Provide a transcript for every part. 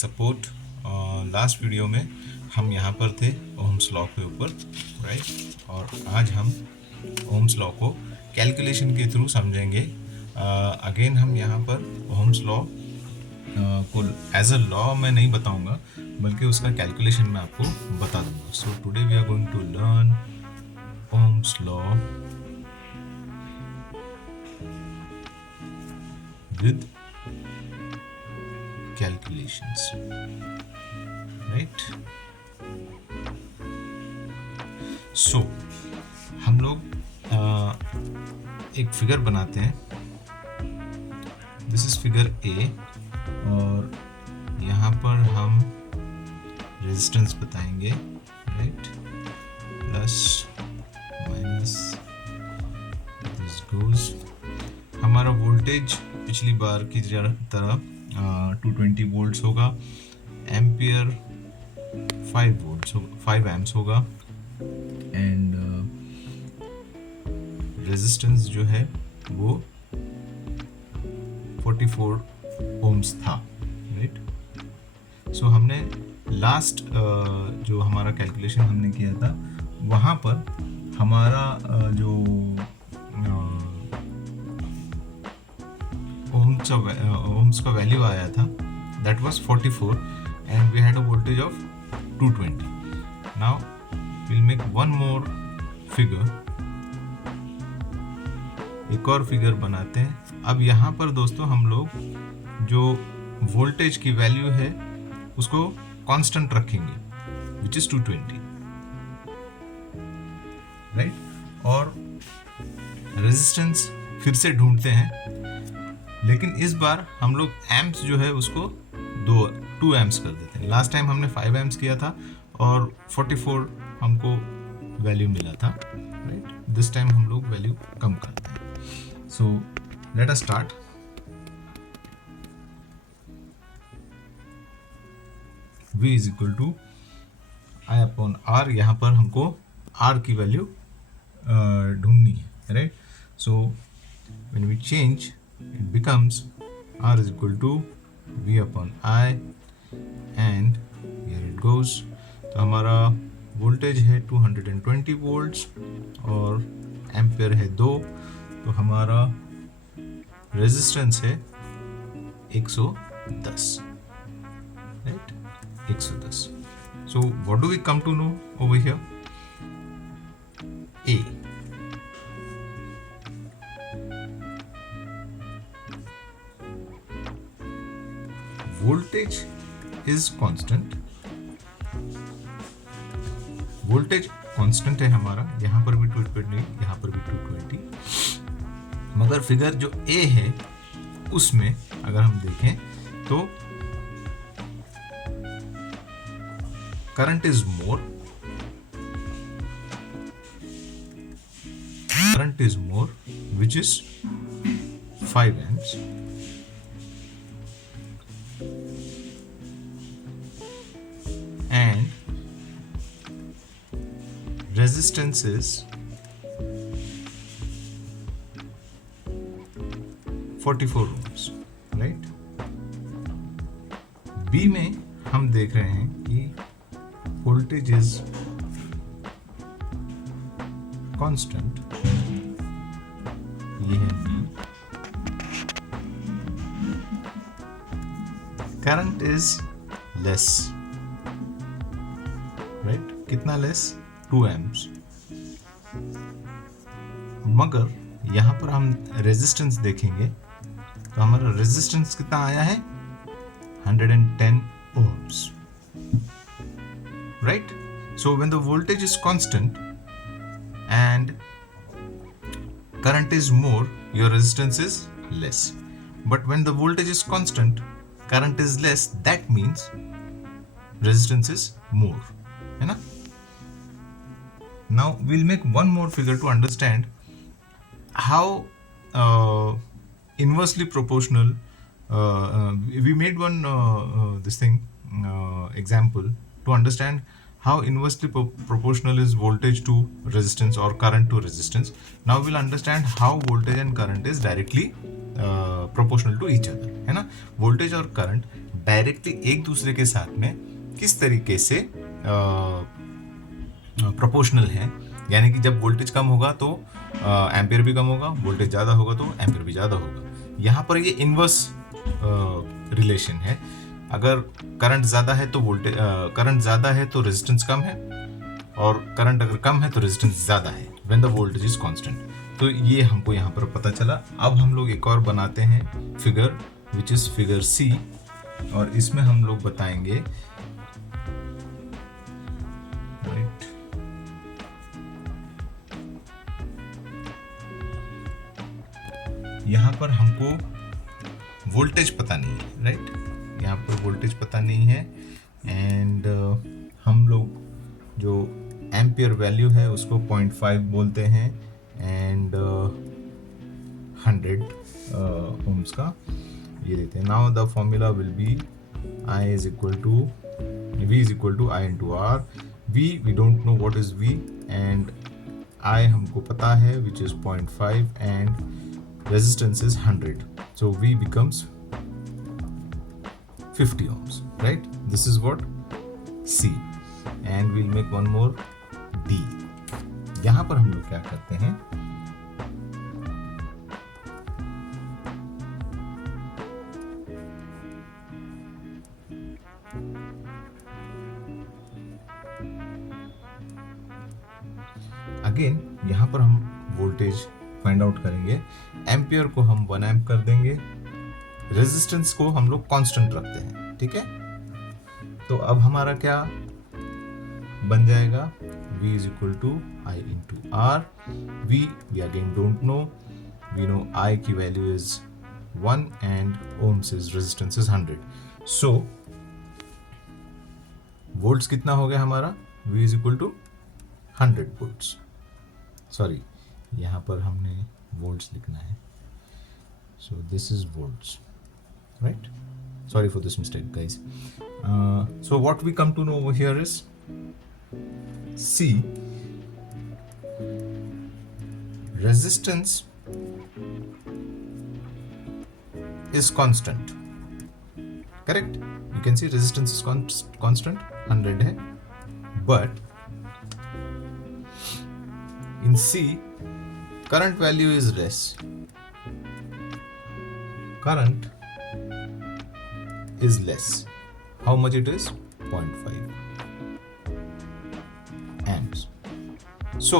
Support. Last video में हम यहाँ पर थे ओम्स लॉ के ऊपर, राइट। और आज हम ओम्स लॉ को कैलकुलेशन के थ्रू समझेंगे। अगेन हम यहाँ पर ओम्स लॉ को एज अ लॉ मैं नहीं बताऊंगा, बल्कि उसका कैलकुलेशन मैं आपको बता दूंगा। So today we are going to learn Ohm's law with calculations, right? So हम लोग एक फिगर बनाते हैं। दिस इज फिगर ए, और यहाँ पर हम रेजिस्टेंस बताएंगे, right. Plus minus this goes. हमारा वोल्टेज पिछली बार की तरह 220 वोल्ट्स होगा। एम्पियर 5 एम्प्स होगा। एंड रेजिस्टेंस जो है वो 44 ओम्स था, राइट। सो हमने लास्ट जो हमारा कैलकुलेशन हमने किया था, वहाँ पर हमारा जो ओम्स का वैल्यू आया था, that was 44 and we had a voltage of 220। Now will make one more figure, एक और फिगर बनाते हैं। अब यहाँ पर दोस्तों हम लोग जो वोल्टेज की वैल्यू है उसको कांस्टेंट रखेंगे, विच इज 220, राइट। और रेजिस्टेंस फिर से ढूंढते हैं, लेकिन इस बार हम लोग एम्प्स जो है उसको 2 एम्प्स कर देते हैं। लास्ट टाइम हमने 5 एम्प्स किया था और 44 हमको वैल्यू मिला था, राइट। दिस टाइम हम लोग वैल्यू कम करते हैं। So let us start. V is equal to I upon R। यहाँ पर हमको R की वैल्यू ढूंढनी है, right. So when we change, it becomes R is equal to V upon I, and here it goes। तो हमारा voltage है 220 volts और एम्पियर है 2, तो हमारा रेजिस्टेंस है 110, right, 110। So what do we come to know over here? A. Voltage is constant. Voltage constant है हमारा, यहाँ पर भी 220, यहाँ पर भी 220। मगर फिगर जो ए है उसमें अगर हम देखें तो current is more, which is 5 amps, resistance is 44 ohms, right? B में हम देख रहे हैं कि वोल्टेज इज कांस्टेंट, ये है B। Current is less, right. कितना लेस? 2 एम्प्स। मगर यहाँ पर हम रेजिस्टेंस देखेंगे तो हमारा रेजिस्टेंस कितना आया है? 110 ohms, right? So when the voltage is constant and current is more, your resistance is less. But when the voltage is constant, current is less, that means resistance is more, है ना? Now we'll make one more figure to understand how inversely proportional. We made one example to understand how inversely proportional is voltage to resistance or current to resistance. Now we'll understand how voltage and current is directly proportional to each other, है ना। voltage और current directly एक दूसरे के साथ में किस तरीके से प्रोपोर्शनल है, यानी कि जब वोल्टेज कम होगा तो एम्पियर भी कम होगा, वोल्टेज ज़्यादा होगा तो एम्पियर भी ज़्यादा होगा। यहाँ पर ये इनवर्स रिलेशन है। अगर करंट ज़्यादा है तो करंट ज़्यादा है तो रेजिस्टेंस कम है, और करंट अगर कम है तो रेजिस्टेंस ज़्यादा है when the voltage is constant. तो ये हमको यहाँ पर पता चला। अब हम लोग एक और बनाते हैं फिगर, विच इज़ फिगर सी, और इसमें हम लोग बताएंगे यहाँ पर हमको वोल्टेज पता नहीं है, राइट। यहाँ पर वोल्टेज पता नहीं है, एंड हम लोग जो एम्पियर वैल्यू है उसको 0.5 बोलते हैं, एंड 100 ओम्स का ये देते हैं। Now the formula will be I is equal to V is equal to I into R. We don't know what is V, and I हमको पता है which is 0.5 and resistance is 100. So V becomes 50 ohms, right? This is what C, and we'll make one more D. यहाँ पर हम लोग क्या करते हैं, अगेन यहाँ पर हम वोल्टेज फाइंड आउट करेंगे। एम्पियर को हम 1 एम्प कर देंगे, रेजिस्टेंस को हम लोग कांस्टेंट रखते हैं, ठीक है। तो अब हमारा क्या बन जाएगा, V is equal to I into R. V again don't know, we know I की value is 1 and ohms is resistance is 100. So volts कितना हो गया हमारा, V is equal to 100 volts. Sorry, यहाँ पर हमने वोल्ट्स लिखना है, so this is volts, right. Sorry for this mistake guys. So what we come to know over here is C, resistance is constant, correct? You can see resistance is constant, 100 है, but in C, current value is less. Current is less. How much it is? 0.5 amps. So,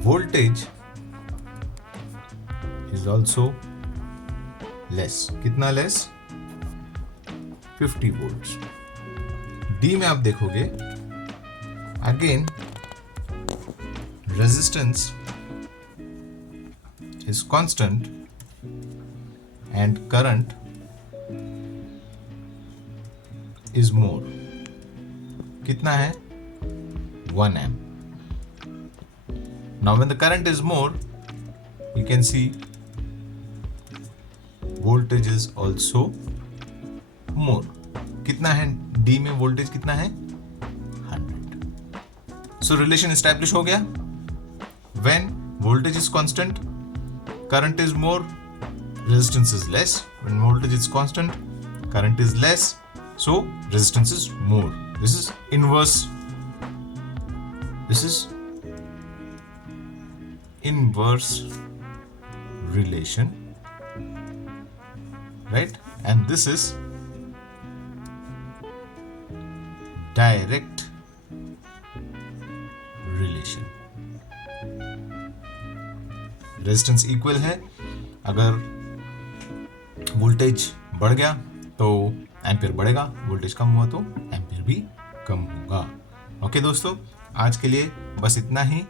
voltage is also less. कितना less? 50 volts. D में आप देखोगे, again resistance is constant and current is more. कितना है? 1 amp. Now when the current is more, you can see voltage is also more. कितना है? D में voltage कितना है? 100. So relation establish हो गया। When voltage is constant, current is more, resistance is less. When voltage is constant, current is less, so resistance is more. This is inverse. This is inverse relation, right? And this is direct relation. Resistance equal है, अगर voltage बढ़ गया तो ampere बढ़ेगा, voltage कम हुआ तो ampere भी कम होगा। ओके दोस्तों, आज के लिए बस इतना ही।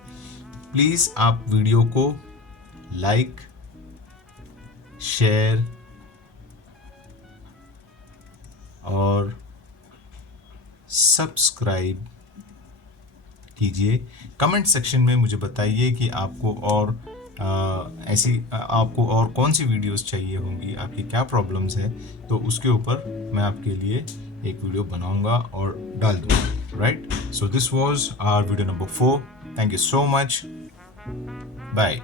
प्लीज़ आप वीडियो को लाइक, शेयर और सब्सक्राइब कीजिए। कमेंट सेक्शन में मुझे बताइए कि आपको और आपको और कौन सी वीडियोस चाहिए होंगी, आपकी क्या प्रॉब्लम्स है, तो उसके ऊपर मैं आपके लिए एक वीडियो बनाऊंगा और डाल दूंगा, right. So this was our video number 4। Thank you so much, bye.